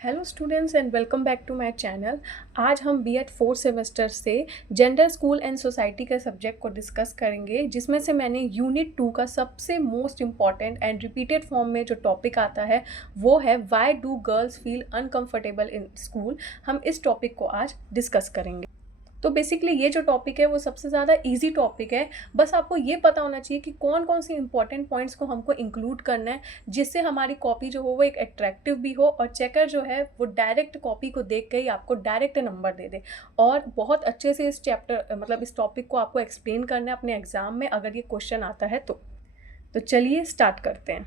Hello students and welcome back to my channel. आज हम BEd fourth semester से gender school and society के subject को discuss करेंगे, जिसमें से मैंने यूनिट 2 का सबसे most important and repeated form में जो टॉपिक आता है वो है why do girls feel uncomfortable in school. हम इस टॉपिक को आज डिस्कस करेंगे। तो बेसिकली ये जो टॉपिक है वो सबसे ज़्यादा इजी टॉपिक है। बस आपको ये पता होना चाहिए कि कौन कौन से इंपॉर्टेंट पॉइंट्स को हमको इंक्लूड करना है, जिससे हमारी कॉपी जो हो वो एक अट्रैक्टिव भी हो और चेकर जो है वो डायरेक्ट कॉपी को देख के ही आपको डायरेक्ट नंबर दे दे और बहुत अच्छे से इस चैप्टर मतलब इस टॉपिक को आपको एक्सप्लेन करना है अपने एग्जाम में अगर ये क्वेश्चन आता है तो चलिए स्टार्ट करते हैं।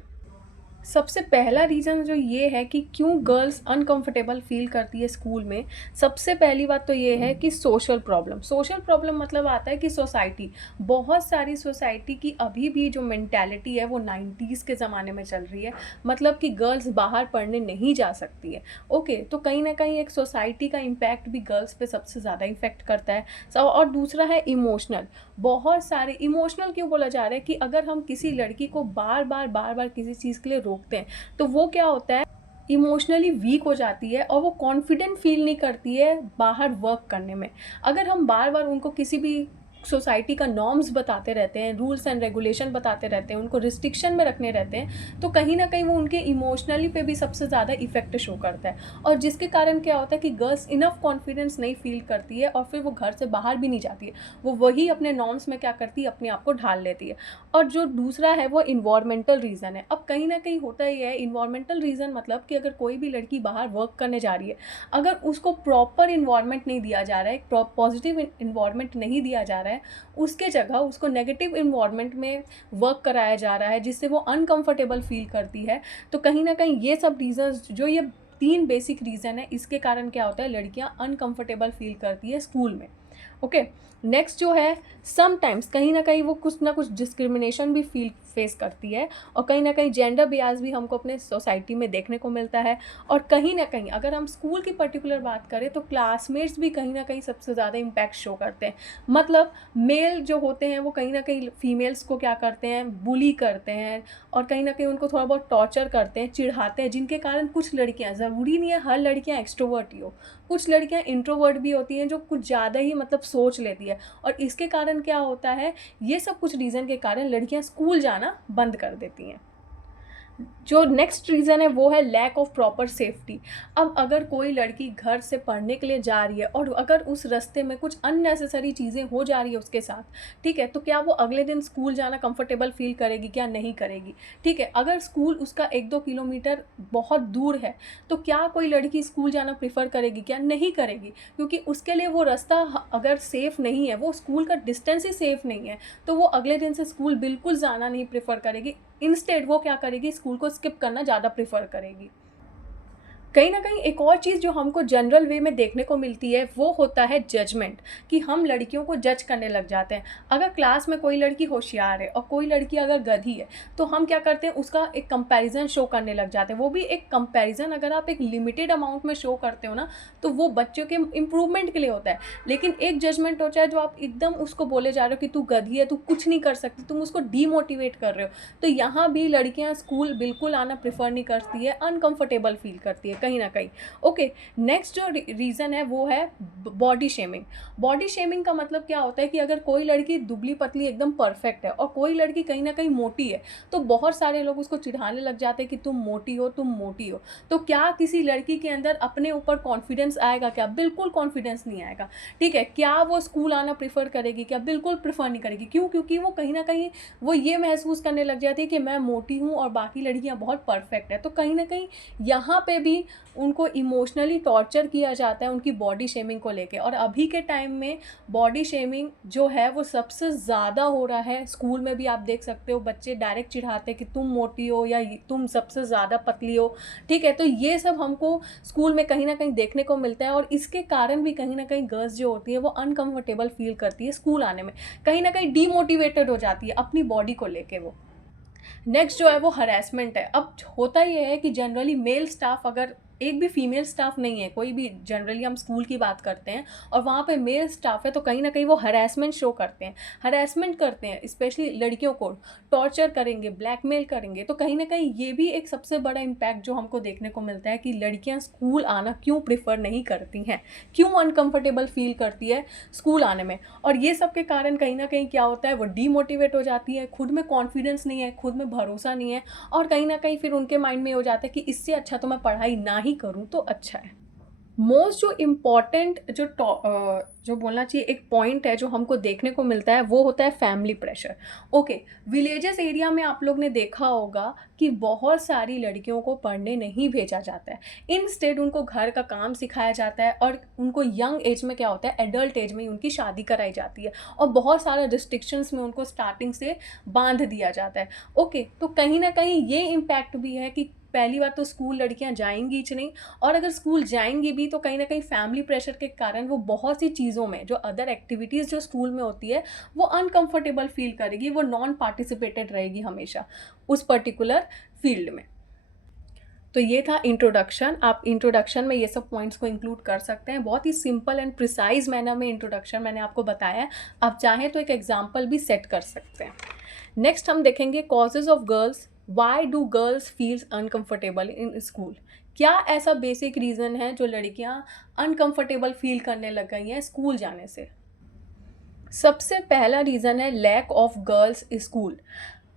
सबसे पहला रीज़न जो ये है कि क्यों गर्ल्स अनकंफर्टेबल फील करती है स्कूल में। सबसे पहली बात तो ये है कि सोशल प्रॉब्लम मतलब आता है कि सोसाइटी, बहुत सारी सोसाइटी की अभी भी जो मेंटालिटी है वो 90s के ज़माने में चल रही है। मतलब कि गर्ल्स बाहर पढ़ने नहीं जा सकती है। ओके, तो कहीं ना कहीं एक सोसाइटी का इम्पैक्ट भी गर्ल्स पे सबसे ज़्यादा इफेक्ट करता है। और दूसरा है इमोशनल। बहुत सारे इमोशनल क्यों बोला जा रहा है कि अगर हम किसी लड़की को बार बार किसी चीज़ के लिए रोकते हैं तो वो क्या होता है, इमोशनली वीक हो जाती है और वो कॉन्फिडेंट फील नहीं करती है बाहर वर्क करने में। अगर हम बार बार उनको किसी भी सोसाइटी का नॉर्म्स बताते रहते हैं, रूल्स एंड रेगुलेशन बताते रहते हैं, उनको रिस्ट्रिक्शन में रखने रहते हैं, तो कहीं ना कहीं वो उनके इमोशनली पे भी सबसे ज़्यादा इफेक्ट शो करता है। और जिसके कारण क्या होता है कि गर्ल्स इनफ कॉन्फिडेंस नहीं फील करती है और फिर वो घर से बाहर भी नहीं जाती है। वो वही अपने नॉर्म्स में क्या करती है, अपने आप को ढाल लेती है। और जो दूसरा है वो इन्वायरमेंटल रीज़न है। अब कहीं ना कहीं होता ही है इन्वायरमेंटल रीज़न, मतलब कि अगर कोई भी लड़की बाहर वर्क करने जा रही है, अगर उसको प्रॉपर इन्वायरमेंट नहीं दिया जा रहा है, एक पॉजिटिव इन्वायरमेंट नहीं दिया जा रहा है, उसके जगह उसको नेगेटिव इन्वायरमेंट में वर्क कराया जा रहा है जिससे वो अनकंफर्टेबल फील करती है, तो कहीं ना कहीं ये सब रीज़न्स, जो ये 3 बेसिक रीज़न है, इसके कारण क्या होता है, लड़कियां अनकंफर्टेबल फील करती है स्कूल में। ओके, नेक्स्ट जो है, समटाइम्स कहीं ना कहीं वो कुछ ना कुछ डिस्क्रिमिनेशन भी फेस करती है और कहीं ना कहीं जेंडर बियास भी हमको अपने सोसाइटी में देखने को मिलता है। और कहीं ना कहीं अगर हम स्कूल की पर्टिकुलर बात करें तो क्लासमेट्स भी कहीं ना कहीं सबसे ज़्यादा इम्पैक्ट शो करते हैं। मतलब मेल जो होते हैं वो कहीं ना कहीं फीमेल्स को क्या करते हैं, बुली करते हैं और कहीं ना कहीं उनको थोड़ा बहुत टॉर्चर करते हैं, चिढ़ाते हैं, जिनके कारण कुछ लड़कियां, ज़रूरी नहीं है हर लड़कियां एक्सट्रोवर्ट ही हो, कुछ लड़कियां इंट्रोवर्ट भी होती हैं जो कुछ ज़्यादा ही मतलब सोच लेती है। और इसके कारण क्या होता है, ये सब कुछ रीज़न के कारण लड़कियां स्कूल जाना बंद कर देती हैं। जो नेक्स्ट रीज़न है वो है लैक ऑफ प्रॉपर सेफ्टी। अब अगर कोई लड़की घर से पढ़ने के लिए जा रही है और अगर उस रास्ते में कुछ अननेसेसरी चीज़ें हो जा रही है उसके साथ, ठीक है, तो क्या वो अगले दिन स्कूल जाना कंफर्टेबल फील करेगी, क्या नहीं करेगी। ठीक है, अगर स्कूल उसका 1-2 किलोमीटर बहुत दूर है तो क्या कोई लड़की स्कूल जाना प्रेफर करेगी, क्या नहीं करेगी, क्योंकि उसके लिए वो रास्ता अगर सेफ़ नहीं है, वो स्कूल का डिस्टेंस ही सेफ़ नहीं है, तो वो अगले दिन से स्कूल बिल्कुल जाना नहीं प्रेफर करेगी। इंस्टेड वो क्या करेगी, स्कूल को स्किप करना ज़्यादा प्रेफर करेगी। कहीं ना कहीं एक और चीज़ जो हमको जनरल वे में देखने को मिलती है वो होता है जजमेंट, कि हम लड़कियों को जज करने लग जाते हैं। अगर क्लास में कोई लड़की होशियार है और कोई लड़की अगर गधी है तो हम क्या करते हैं, उसका एक कंपैरिजन शो करने लग जाते हैं। वो भी एक कंपैरिजन अगर आप एक लिमिटेड अमाउंट में शो करते हो ना, तो वो बच्चों के इम्प्रूवमेंट के लिए होता है। लेकिन एक जजमेंट होता है जो आप एकदम उसको बोले जा रहे हो कि तू गधी है, तू कुछ नहीं कर सकती, तुम उसको डीमोटिवेट कर रहे हो, तो यहाँ भी लड़कियाँ स्कूल बिल्कुल आना प्रेफर नहीं करती है, अनकंफर्टेबल फील करती है कहीं ना कहीं। ओके, नेक्स्ट जो रीज़न है वो है बॉडी शेमिंग। बॉडी शेमिंग का मतलब क्या होता है कि अगर कोई लड़की दुबली पतली एकदम परफेक्ट है और कोई लड़की कहीं ना कहीं मोटी है, तो बहुत सारे लोग उसको चिढ़ाने लग जाते हैं कि तुम मोटी हो, तुम मोटी हो। तो क्या किसी लड़की के अंदर अपने ऊपर कॉन्फिडेंस आएगा, क्या बिल्कुल कॉन्फिडेंस नहीं आएगा। ठीक है, क्या वो स्कूल आना प्रेफर करेगी, क्या बिल्कुल प्रेफर नहीं करेगी। क्यों? क्योंकि वो कहीं ना कहीं वो ये महसूस करने लग जाती है कि मैं मोटी हूँ और बाकी लड़कियाँ बहुत परफेक्ट है। तो कहीं ना कहीं यहाँ पे भी उनको इमोशनली टॉर्चर किया जाता है उनकी बॉडी शेमिंग को लेके। और अभी के टाइम में बॉडी शेमिंग जो है वो सबसे ज़्यादा हो रहा है। स्कूल में भी आप देख सकते हो, बच्चे डायरेक्ट चिढ़ाते हैं कि तुम मोटी हो या तुम सबसे ज़्यादा पतली हो। ठीक है, तो ये सब हमको स्कूल में कहीं ना कहीं देखने को मिलता है और इसके कारण भी कहीं ना कहीं गर्ल्स जो होती है वो अनकंफर्टेबल फील करती है स्कूल आने में, कहीं ना कहीं डीमोटिवेटेड हो जाती है अपनी बॉडी को लेके वो। नेक्स्ट जो है वो हरासमेंट है। अब होता ये है कि जनरली मेल स्टाफ अगर एक भी फीमेल स्टाफ नहीं है, कोई भी, जनरली हम स्कूल की बात करते हैं और वहाँ पे मेल स्टाफ है, तो कहीं ना कहीं वो हरासमेंट शो करते हैं, हरासमेंट करते हैं, स्पेशली लड़कियों को टॉर्चर करेंगे, ब्लैकमेल करेंगे। तो कहीं ना कहीं ये भी एक सबसे बड़ा इम्पैक्ट जो हमको देखने को मिलता है कि लड़कियाँ स्कूल आना क्यों प्रिफर नहीं करती हैं, क्यों अनकंफर्टेबल फील करती है स्कूल आने में। और ये सब के कारण कहीं ना कहीं क्या होता है, वो डीमोटिवेट हो जाती है, खुद में कॉन्फिडेंस नहीं है, खुद में भरोसा नहीं है, और कहीं ना कहीं फिर उनके माइंड में हो जाता है कि इससे अच्छा तो मैं पढ़ाई ना ही करूँ तो अच्छा है। मोस्ट जो इम्पॉर्टेंट जो बोलना चाहिए एक पॉइंट है जो हमको देखने को मिलता है, वो होता है family pressure. Okay, villages area में आप लोग ने देखा होगा कि बहुत सारी लड़कियों को पढ़ने नहीं भेजा जाता है, इंस्टेड उनको घर का काम सिखाया जाता है, और उनको यंग एज में क्या होता है, एडल्ट एज में ही उनकी शादी कराई जाती है, और बहुत सारे रिस्ट्रिक्शंस में उनको स्टार्टिंग से बांध दिया जाता है। ओके, तो कहीं ना कहीं ये इम्पैक्ट भी है कि पहली बात तो स्कूल लड़कियां जाएंगी ही नहीं, और अगर स्कूल जाएंगी भी तो कहीं ना कहीं फैमिली प्रेशर के कारण वो बहुत सी चीज़ों में, जो अदर एक्टिविटीज़ जो स्कूल में होती है, वो अनकंफर्टेबल फील करेगी, वो नॉन पार्टिसिपेटेड रहेगी हमेशा उस पर्टिकुलर फील्ड में। तो ये था इंट्रोडक्शन। आप इंट्रोडक्शन में ये सब पॉइंट्स को इंक्लूड कर सकते हैं, बहुत ही सिंपल एंड प्रिसाइज मैनर में इंट्रोडक्शन मैंने आपको बताया है। आप चाहें तो एक एग्जाम्पल भी सेट कर सकते हैं। नेक्स्ट हम देखेंगे causes of girls, why do girls feels uncomfortable in school. क्या ऐसा बेसिक रीज़न है जो लड़कियां अनकंफर्टेबल फील करने लग गई हैं स्कूल जाने से। सबसे पहला रीज़न है लैक ऑफ गर्ल्स स्कूल।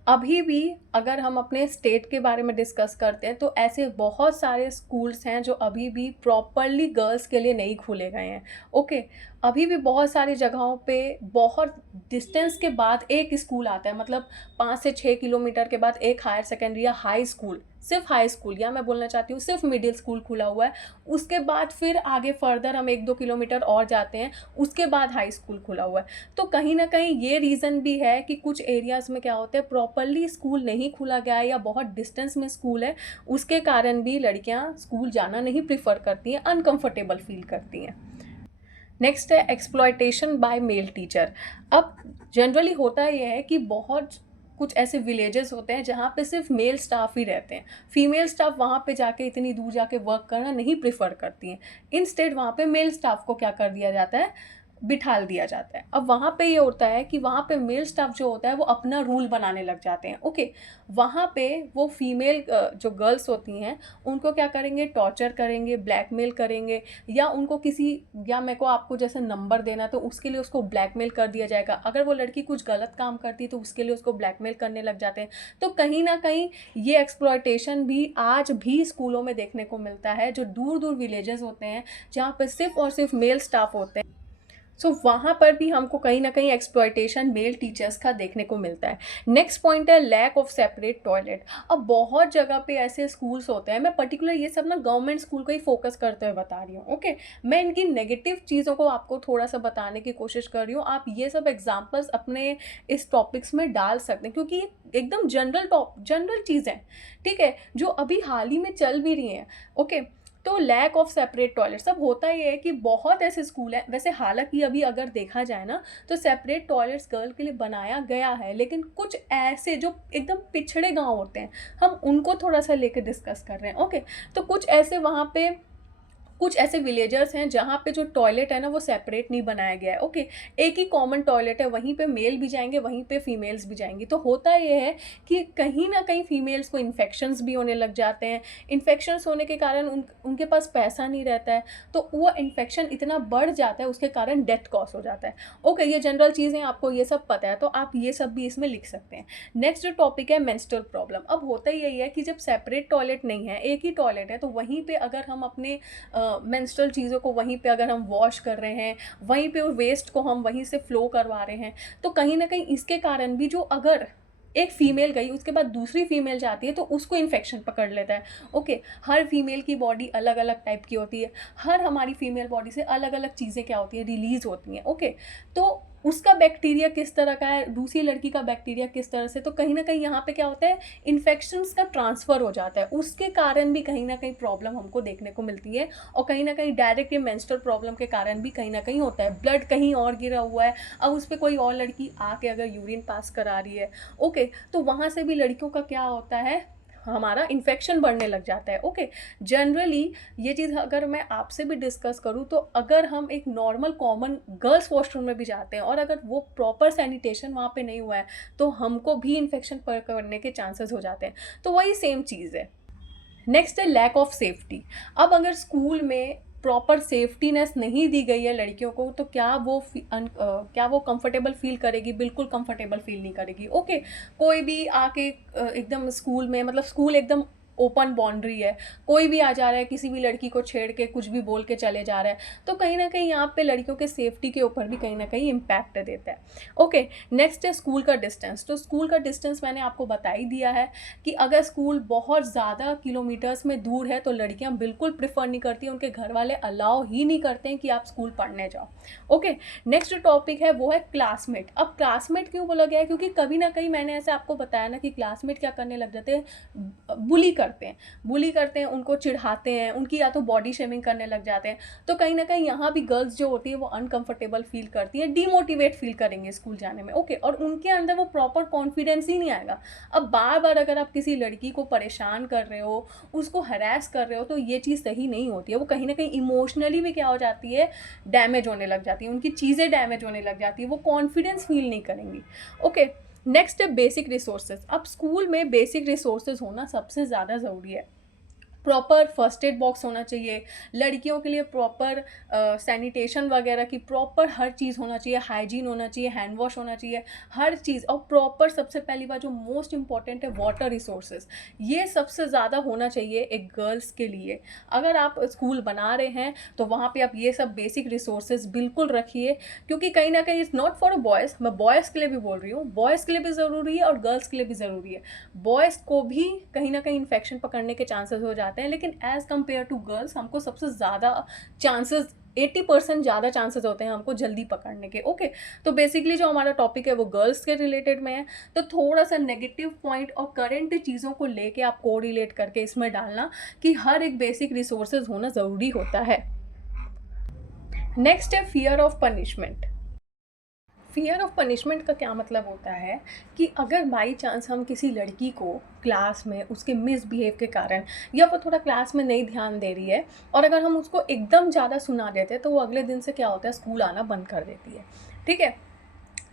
अभी भी अगर हम अपने स्टेट के बारे में डिस्कस करते हैं तो ऐसे बहुत सारे स्कूल्स हैं जो अभी भी प्रॉपरली गर्ल्स के लिए नहीं खोले गए हैं। ओके, अभी भी बहुत सारी जगहों पे बहुत डिस्टेंस के बाद एक स्कूल आता है, मतलब 5 से 6 किलोमीटर के बाद एक हायर सेकेंडरी या हाई स्कूल, सिर्फ हाई स्कूल, या मैं बोलना चाहती हूँ सिर्फ मिडिल स्कूल खुला हुआ है। उसके बाद फिर आगे फर्दर हम 1-2 किलोमीटर और जाते हैं, उसके बाद हाई स्कूल खुला हुआ है। तो कहीं ना कहीं ये रीज़न भी है कि कुछ एरियाज़ में क्या होता है, प्रॉपरली स्कूल नहीं खुला गया है या बहुत डिस्टेंस में स्कूल है, उसके कारण भी लड़कियां स्कूल जाना नहीं प्रिफर करती हैं, अनकंफर्टेबल फील करती हैं। नेक्स्ट है एक्सप्लॉयटेशन बाय मेल टीचर। अब जनरली होता यह है कि बहुत कुछ ऐसे विलेजेस होते हैं जहाँ पे सिर्फ मेल स्टाफ ही रहते हैं, फीमेल स्टाफ वहाँ पे जाके इतनी दूर जाके वर्क करना नहीं प्रिफर करती हैं। इंस्टेड वहाँ पे मेल स्टाफ को क्या कर दिया जाता है, बिठाल दिया जाता है। अब वहाँ पे ये होता है कि वहाँ पे मेल स्टाफ जो होता है वो अपना रूल बनाने लग जाते हैं। ओके, वहाँ पे वो फीमेल जो गर्ल्स होती हैं उनको क्या करेंगे, टॉर्चर करेंगे, ब्लैकमेल करेंगे, या उनको किसी, या मेरे को आपको जैसे नंबर देना तो उसके लिए उसको ब्लैकमेल कर दिया जाएगा। अगर वो लड़की कुछ गलत काम करती तो उसके लिए उसको ब्लैकमेल करने लग जाते हैं। तो कहीं ना कहीं ये एक्सप्लॉयटेशन भी आज भी स्कूलों में देखने को मिलता है, जो दूर दूर विलेजेस होते हैं जहाँ पर सिर्फ और सिर्फ मेल स्टाफ होते हैं। सो वहाँ पर भी हमको कहीं ना कहीं एक्सप्लॉयटेशन मेल टीचर्स का देखने को मिलता है। नेक्स्ट पॉइंट है लैक ऑफ सेपरेट टॉयलेट। अब बहुत जगह पे ऐसे स्कूल्स होते हैं, मैं पर्टिकुलर ये सब ना गवर्नमेंट स्कूल को ही फोकस करते हुए बता रही हूँ। ओके, मैं इनकी नेगेटिव चीज़ों को आपको थोड़ा सा बताने की कोशिश कर रही हूँ। आप ये सब एग्जाम्पल्स अपने इस टॉपिक्स में डाल सकते हैं, क्योंकि ये एकदम जनरल चीज़ है, ठीक है, जो अभी हाल ही में चल भी रही हैं। ओके, तो लैक ऑफ सेपरेट टॉयलेट। सब होता ये है कि बहुत ऐसे स्कूल हैं, वैसे हालांकि अभी अगर देखा जाए ना तो सेपरेट टॉयलेट्स गर्ल के लिए बनाया गया है, लेकिन कुछ ऐसे जो एकदम पिछड़े गांव होते हैं, हम उनको थोड़ा सा लेकर डिस्कस कर रहे हैं। ओके, तो कुछ ऐसे वहाँ पे कुछ ऐसे विलेजर्स हैं जहाँ पे जो टॉयलेट है ना वो सेपरेट नहीं बनाया गया है। ओके, एक ही कॉमन टॉयलेट है, वहीं पे मेल भी जाएंगे, वहीं पे फीमेल्स भी जाएंगी। तो होता ये है कि कहीं ना कहीं फीमेल्स को इन्फेक्शंस भी होने लग जाते हैं। इन्फेक्शंस होने के कारण उनके पास पैसा नहीं रहता है, तो वो इन्फेक्शन इतना बढ़ जाता है, उसके कारण डेथ कॉज हो जाता है। ओके, ये जनरल चीज़ें आपको ये सब पता है, तो आप ये सब भी इसमें लिख सकते हैं। नेक्स्ट जो टॉपिक है मेंस्ट्रुअल प्रॉब्लम। अब होता यही है कि जब सेपरेट टॉयलेट नहीं है, एक ही टॉयलेट है, तो वहीं पे अगर हम अपने मेंस्ट्रुअल चीज़ों को वहीं पे अगर हम वॉश कर रहे हैं, वहीं पे वेस्ट को हम वहीं से फ्लो करवा रहे हैं, तो कहीं ना कहीं इसके कारण भी जो अगर एक फीमेल गई उसके बाद दूसरी फीमेल जाती है तो उसको इन्फेक्शन पकड़ लेता है। ओके, हर फीमेल की बॉडी अलग अलग टाइप की होती है, हर हमारी फीमेल बॉडी से अलग अलग चीज़ें क्या होती हैं, रिलीज होती हैं। ओके, तो उसका बैक्टीरिया किस तरह का है, दूसरी लड़की का बैक्टीरिया किस तरह से, तो कहीं ना कहीं यहाँ पे क्या होता है, इन्फेक्शंस का ट्रांसफ़र हो जाता है, उसके कारण भी कहीं ना कहीं प्रॉब्लम हमको देखने को मिलती है। और कहीं ना कहीं डायरेक्ट ये मेंस्ट्रुअल प्रॉब्लम के कारण भी कहीं ना कहीं होता है, ब्लड कहीं और गिरा हुआ है, अब उस पर कोई और लड़की आके अगर यूरिन पास करा रही है, ओके, तो वहाँ से भी लड़कियों का क्या होता है, हमारा इन्फेक्शन बढ़ने लग जाता है। ओके, जनरली ये चीज़ अगर मैं आपसे भी डिस्कस करूँ तो अगर हम एक नॉर्मल कॉमन गर्ल्स वॉशरूम में भी जाते हैं और अगर वो प्रॉपर सैनिटेशन वहाँ पे नहीं हुआ है तो हमको भी इन्फेक्शन पकड़ने के चांसेस हो जाते हैं। तो वही सेम चीज़ है। नेक्स्ट है लैक ऑफ सेफ्टी। अब अगर स्कूल में प्रॉपर सेफ्टीनेस नहीं दी गई है लड़कियों को तो क्या वो कंफर्टेबल फील करेगी? बिल्कुल कंफर्टेबल फील नहीं करेगी। ओके, कोई भी आके एकदम स्कूल में, मतलब स्कूल एकदम ओपन बाउंड्री है, कोई भी आ जा रहा है, किसी भी लड़की को छेड़ के कुछ भी बोल के चले जा रहा है, तो कहीं ना कहीं यहाँ पे लड़कियों के सेफ्टी के ऊपर भी कहीं ना कहीं इम्पैक्ट देता है। ओके, नेक्स्ट है स्कूल का डिस्टेंस। तो स्कूल का डिस्टेंस मैंने आपको बता ही दिया है कि अगर स्कूल बहुत ज़्यादा किलोमीटर्स में दूर है तो लड़कियां बिल्कुल प्रिफर नहीं करती, उनके घर वाले अलाउ ही नहीं करते हैं कि आप स्कूल पढ़ने जाओ। ओके, नेक्स्ट जो टॉपिक है वो है क्लासमेट। अब क्लासमेट क्यों बोला गया है? क्योंकि कभी ना कहीं मैंने ऐसे आपको बताया ना कि क्लासमेट क्या करने लग जाते हैं, बुली करते हैं, उनको चिढ़ाते हैं, उनकी या तो बॉडी शेमिंग करने लग जाते हैं। तो कहीं ना कहीं यहाँ भी गर्ल्स जो होती है वो अनकंफर्टेबल फील करती है, डीमोटिवेट फील करेंगे स्कूल जाने में। ओके, और उनके अंदर वो प्रॉपर कॉन्फिडेंस ही नहीं आएगा। अब बार बार अगर आप किसी लड़की को परेशान कर रहे हो, उसको हरास कर रहे हो, तो ये चीज़ सही नहीं होती है। वो कहीं ना कहीं इमोशनली भी क्या हो जाती है, डैमेज होने लग जाती है, उनकी चीज़ें डैमेज होने लग जाती है, वो कॉन्फिडेंस फील नहीं करेंगी। ओके, नेक्स्ट है बेसिक रिसोर्सेज। अब स्कूल में बेसिक रिसोर्सेज होना सबसे ज़्यादा ज़रूरी है। प्रॉपर फर्स्ट एड बॉक्स होना चाहिए, लड़कियों के लिए प्रॉपर सैनिटेशन वगैरह की प्रॉपर हर चीज़ होना चाहिए, हाइजीन होना चाहिए, हैंड वॉश होना चाहिए, हर चीज़। और प्रॉपर सबसे पहली बात जो मोस्ट इंपॉर्टेंट है, वाटर रिसोर्सेज, ये सबसे ज़्यादा होना चाहिए एक गर्ल्स के लिए। अगर आप स्कूल बना रहे हैं तो वहाँ पे आप ये सब बेसिक रिसोर्सेज बिल्कुल रखिए, क्योंकि कहीं ना कहीं इट्स नॉट फॉर बॉयज़, मैं बॉयज़ के लिए भी बोल रही हूँ, बॉयज़ के लिए भी ज़रूरी है और गर्ल्स के लिए भी ज़रूरी है। बॉयज़ को भी कहीं ना कहीं इन्फेक्शन पकड़ने के चांसेस हो जाते हैं, लेकिन एज कंपेयर टू गर्ल्स हमको सबसे ज़्यादा चांसेस, 80% ज़्यादा चांसेस होते हैं हमको जल्दी पकड़ने के। ओके, तो बेसिकली जो हमारा टॉपिक है वो गर्ल्स के रिलेटेड में है, तो थोड़ा सा नेगेटिव पॉइंट और करंट चीज़ों को लेके आप को रिलेट करके इसमें डालना कि हर एक बेसिक रिसोर्सेज होना ज़रूरी होता है। नेक्स्ट है fear of punishment. Fear of punishment का क्या मतलब होता है कि अगर बाई चांस हम किसी लड़की को क्लास में उसके मिसबिहेव के कारण, या वो थोड़ा क्लास में नहीं ध्यान दे रही है, और अगर हम उसको एकदम ज़्यादा सुना देते हैं तो वो अगले दिन से क्या होता है, स्कूल आना बंद कर देती है। ठीक है,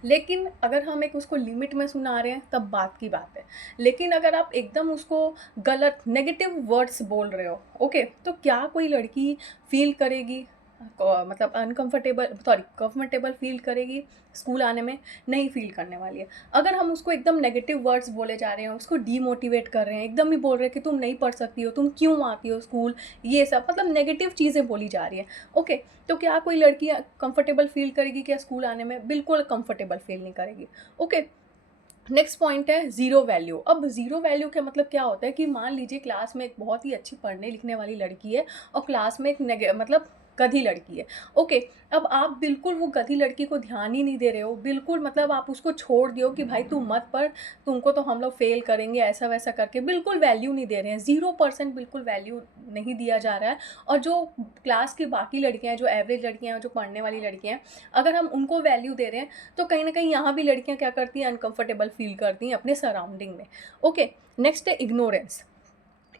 लेकिन अगर हम एक उसको लिमिट में सुना रहे हैं तब बात की बात है। लेकिन अगर आप एकदम उसको गलत नेगेटिव वर्ड्स बोल रहे हो, ओके, तो क्या कोई लड़की फील करेगी, मतलब कंफर्टेबल फील करेगी स्कूल आने में? नहीं फील करने वाली है। अगर हम उसको एकदम नेगेटिव वर्ड्स बोले जा रहे हैं, उसको डीमोटिवेट कर रहे हैं, एकदम ही बोल रहे हैं कि तुम नहीं पढ़ सकती हो, तुम क्यों आती हो स्कूल, ये सब मतलब नेगेटिव चीज़ें बोली जा रही हैं। ओके, तो क्या कोई लड़की कंफर्टेबल फील करेगी क्या स्कूल आने में? बिल्कुल कंफर्टेबल फील नहीं करेगी। ओके, नेक्स्ट पॉइंट है ज़ीरो वैल्यू। अब ज़ीरो वैल्यू का मतलब क्या होता है कि मान लीजिए क्लास में एक बहुत ही अच्छी पढ़ने लिखने वाली लड़की है और क्लास में एक मतलब गधी लड़की है। ओके, अब आप बिल्कुल वो गधी लड़की को ध्यान ही नहीं दे रहे हो, बिल्कुल मतलब आप उसको छोड़ दियो कि भाई तू मत पढ़, तुमको तो हम लोग फेल करेंगे, ऐसा वैसा करके बिल्कुल वैल्यू नहीं दे रहे हैं, 0% बिल्कुल वैल्यू नहीं दिया जा रहा है। और जो क्लास की बाकी लड़कियां हैं, जो एवरेज लड़कियां हैं, जो पढ़ने वाली लड़कियां हैं, अगर हम उनको वैल्यू दे रहे हैं तो कहीं ना कहीं यहाँ भी लड़कियां क्या करती हैं, अनकंफर्टेबल फील करती हैं अपने सराउंडिंग में। ओके, नेक्स्ट है इग्नोरेंस।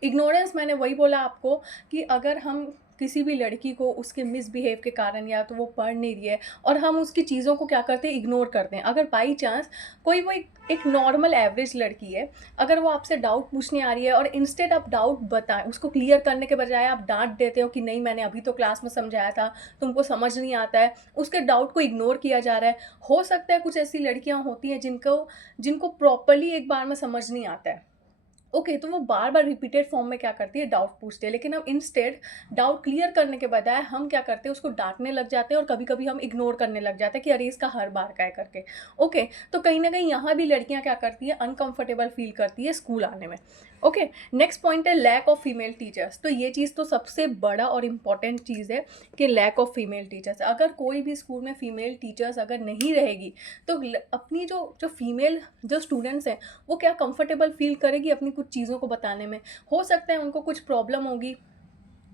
इग्नोरेंस मैंने वही बोला आपको कि अगर हम किसी भी लड़की को उसके मिसबिहेव के कारण, या तो वो पढ़ नहीं रही है और हम उसकी चीज़ों को क्या करते हैं, इग्नोर करते हैं। अगर बाई चांस कोई वो एक नॉर्मल एवरेज लड़की है, अगर वो आपसे डाउट पूछने आ रही है और इंस्टेड आप डाउट बताएं, उसको क्लियर करने के बजाय आप डांट देते हो कि नहीं मैंने अभी तो क्लास में समझाया था, तुमको समझ नहीं आता है, उसके डाउट को इग्नोर किया जा रहा है। हो सकता है कुछ ऐसी लड़कियां होती हैं जिनको प्रॉपरली एक बार में समझ नहीं आता है। ओके, तो वो बार बार रिपीटेड फॉर्म में क्या करती है, डाउट पूछते हैं, लेकिन हम इंस्टेड डाउट क्लियर करने के बजाय हम क्या करते हैं, उसको डांटने लग जाते हैं और कभी कभी हम इग्नोर करने लग जाते हैं कि अरे इसका हर बार का है करके। ओके, तो कहीं ना कहीं यहाँ भी लड़कियाँ क्या करती है, अनकंफर्टेबल फील करती है स्कूल आने में। ओके, नेक्स्ट पॉइंट है लैक ऑफ फीमेल टीचर्स। तो ये चीज़ तो सबसे बड़ा और इम्पॉर्टेंट चीज़ है कि लैक ऑफ फीमेल टीचर्स। अगर कोई भी स्कूल में फीमेल टीचर्स अगर नहीं रहेगी तो अपनी जो फीमेल जो स्टूडेंट्स हैं वो क्या कंफर्टेबल फील करेगी अपनी कुछ चीज़ों को बताने में? हो सकता है उनको कुछ प्रॉब्लम होगी,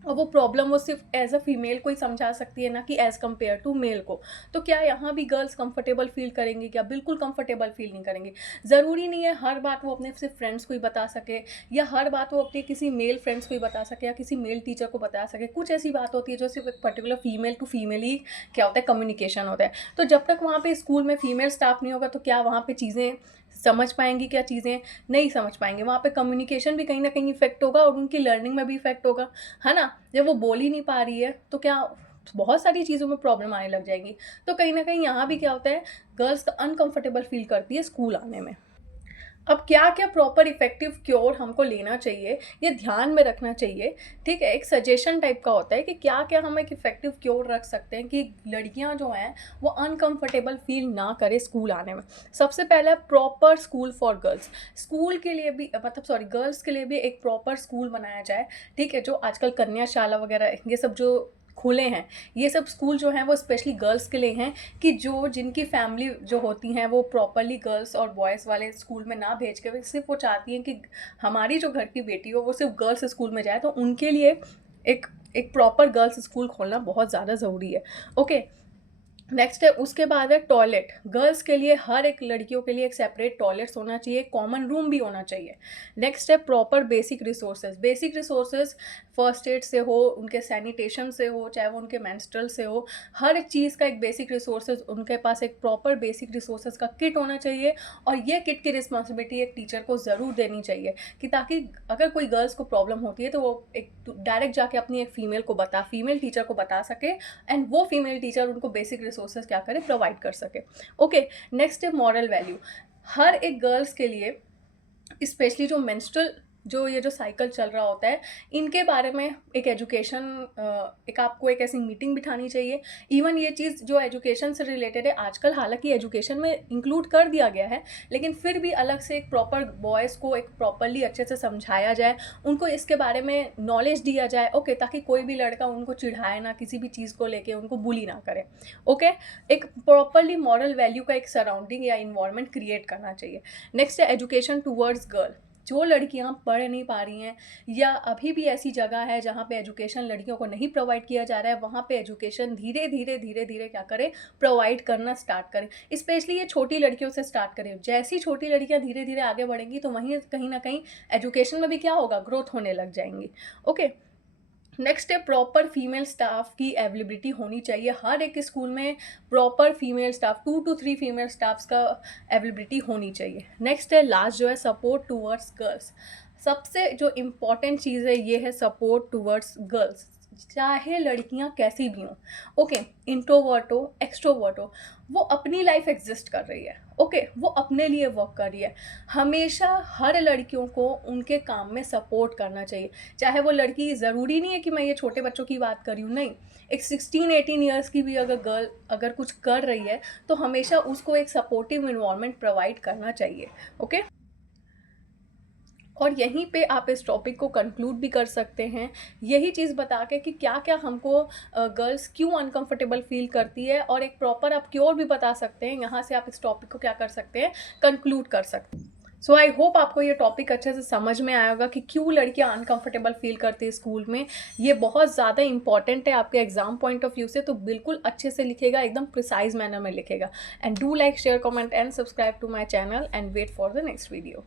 और वो प्रॉब्लम वो सिर्फ एज अ फीमेल को ही समझा सकती है, ना कि एज़ कम्पेयर टू मेल को। तो क्या यहाँ भी गर्ल्स कंफर्टेबल फील करेंगी? क्या बिल्कुल कंफर्टेबल फील नहीं करेंगी। ज़रूरी नहीं है हर बात वो अपने सिर्फ फ्रेंड्स को ही बता सके, या हर बात वो अपने किसी मेल फ्रेंड्स को ही बता सके, या किसी मेल टीचर को बता सके। कुछ ऐसी बात होती है जो सिर्फ एक पर्टिकुलर फीमेल टू फीमेल ही क्या होता है, कम्युनिकेशन होता है। तो जब तक वहाँ पे स्कूल में फीमेल स्टाफ नहीं होगा तो क्या वहाँ पे चीज़ें समझ पाएंगी, क्या चीज़ें नहीं समझ पाएंगे। वहाँ पे कम्युनिकेशन भी कहीं ना कहीं इफेक्ट होगा और उनकी लर्निंग में भी इफेक्ट होगा, है ना। जब वो बोल ही नहीं पा रही है तो क्या बहुत सारी चीज़ों में प्रॉब्लम आने लग जाएगी। तो कहीं ना कहीं यहाँ भी क्या होता है, गर्ल्स अनकंफर्टेबल फील करती है स्कूल आने में। अब क्या क्या प्रॉपर इफेक्टिव क्योर हमको लेना चाहिए, ये ध्यान में रखना चाहिए। ठीक है, एक सजेशन टाइप का होता है कि क्या क्या हम एक इफेक्टिव क्योर रख सकते हैं कि लड़कियां जो हैं वो अनकंफर्टेबल फील ना करें स्कूल आने में। सबसे पहला proper school for girls. School के लिए भी मतलब सॉरी गर्ल्स के लिए भी एक प्रॉपर स्कूल बनाया जाए। ठीक है, जो आजकल कन्याशाला वगैरह ये सब जो खुले हैं, ये सब स्कूल जो हैं वो स्पेशली गर्ल्स के लिए हैं, कि जो जिनकी फैमिली जो होती हैं वो प्रॉपरली गर्ल्स और बॉयज़ वाले स्कूल में ना भेज के सिर्फ वो चाहती हैं कि हमारी जो घर की बेटी हो वो सिर्फ गर्ल्स स्कूल में जाए, तो उनके लिए एक एक प्रॉपर गर्ल्स स्कूल खोलना बहुत ज़्यादा ज़रूरी है। ओके, नेक्स्ट है उसके बाद है टॉयलेट। गर्ल्स के लिए हर एक लड़कियों के लिए एक सेपरेट टॉयलेट्स होना चाहिए, कॉमन रूम भी होना चाहिए। नेक्स्ट है proper basic resources. Basic resources first aid से हो, उनके सैनिटेशन से हो, चाहे वो उनके मेंस्ट्रुअल से हो, हर एक चीज़ का एक बेसिक रिसोर्सेज, उनके पास एक प्रॉपर बेसिक रिसोर्सेज का किट होना चाहिए। और ये किट की रिस्पॉन्सिबिलिटी एक टीचर को ज़रूर देनी चाहिए, कि ताकि अगर कोई गर्ल्स को प्रॉब्लम होती है तो वो एक डायरेक्ट जाके अपनी एक फीमेल टीचर को बता सके, एंड वो फीमेल टीचर उनको बेसिक रिसोर्सेज क्या करे, प्रोवाइड कर सके। ओके, नेक्स्ट है मॉरल वैल्यू। हर एक गर्ल्स के लिए स्पेशली जो मेंस्ट्रुअल जो ये जो साइकिल चल रहा होता है, इनके बारे में एक एजुकेशन एक आपको एक ऐसी मीटिंग बिठानी चाहिए। इवन ये चीज़ जो एजुकेशन से रिलेटेड है, आजकल हालांकि एजुकेशन में इंक्लूड कर दिया गया है, लेकिन फिर भी अलग से एक प्रॉपर बॉयज़ को एक प्रॉपरली अच्छे से समझाया जाए, उनको इसके बारे में नॉलेज दिया जाए। ओके, ताकि कोई भी लड़का उनको चिढ़ाए ना, किसी भी चीज़ को लेके उनको बुली ना करे। ओके, एक प्रॉपरली मॉरल वैल्यू का एक सराउंडिंग या इन्वायरमेंट क्रिएट करना चाहिए। नेक्स्ट है एजुकेशन टूवर्ड्स गर्ल। जो लड़कियां पढ़ नहीं पा रही हैं, या अभी भी ऐसी जगह है जहाँ पे एजुकेशन लड़कियों को नहीं प्रोवाइड किया जा रहा है, वहाँ पे एजुकेशन धीरे धीरे क्या करें, प्रोवाइड करना स्टार्ट करें। स्पेशली ये छोटी लड़कियों से स्टार्ट करें। जैसी छोटी लड़कियां धीरे धीरे आगे बढ़ेंगी तो वहीं कहीं ना कहीं एजुकेशन में भी क्या होगा, ग्रोथ होने लग जाएंगी। ओके, नेक्स्ट है प्रॉपर फीमेल स्टाफ की अवेलेबिलिटी होनी चाहिए। हर एक स्कूल में proper female staff 2 to 3 female staffs का अवेलेबिलिटी होनी चाहिए। नेक्स्ट है लास्ट जो है सपोर्ट टूवर्ड्स गर्ल्स। सबसे जो इम्पॉर्टेंट चीज़ है ये है सपोर्ट टूवर्ड्स गर्ल्स, चाहे लड़कियां कैसी भी हों। ओके, इंट्रोवर्ट हो, एक्सट्रोवर्ट हो, वो अपनी लाइफ एग्जिस्ट कर रही है। ओके, वो अपने लिए वर्क कर रही है। हमेशा हर लड़कियों को उनके काम में सपोर्ट करना चाहिए। चाहे वो लड़की, ज़रूरी नहीं है कि मैं ये छोटे बच्चों की बात कर रही हूँ, नहीं, एक 16-18 ईयर्स की भी अगर गर्ल अगर कुछ कर रही है तो हमेशा उसको एक सपोर्टिव इन्वायरमेंट प्रोवाइड करना चाहिए। ओके, और यहीं पे आप इस टॉपिक को कंक्लूड भी कर सकते हैं, यही चीज़ बता के कि क्या क्या हमको गर्ल्स क्यों अनकंफर्टेबल फील करती है, और एक प्रॉपर आप क्योर भी बता सकते हैं। यहाँ से आप इस टॉपिक को क्या कर सकते हैं, कंक्लूड कर सकते हैं। सो आई होप आपको ये टॉपिक अच्छे से समझ में आया होगा कि क्यों लड़कियां अनकंफर्टेबल फील करती है स्कूल में। ये बहुत ज़्यादा इंपॉर्टेंट है आपके एग्जाम पॉइंट ऑफ व्यू से, तो बिल्कुल अच्छे से लिखेगा, एकदम प्रिसाइज मैनर में लिखेगा। And do like, share, comment and subscribe to my channel, and wait for the next video.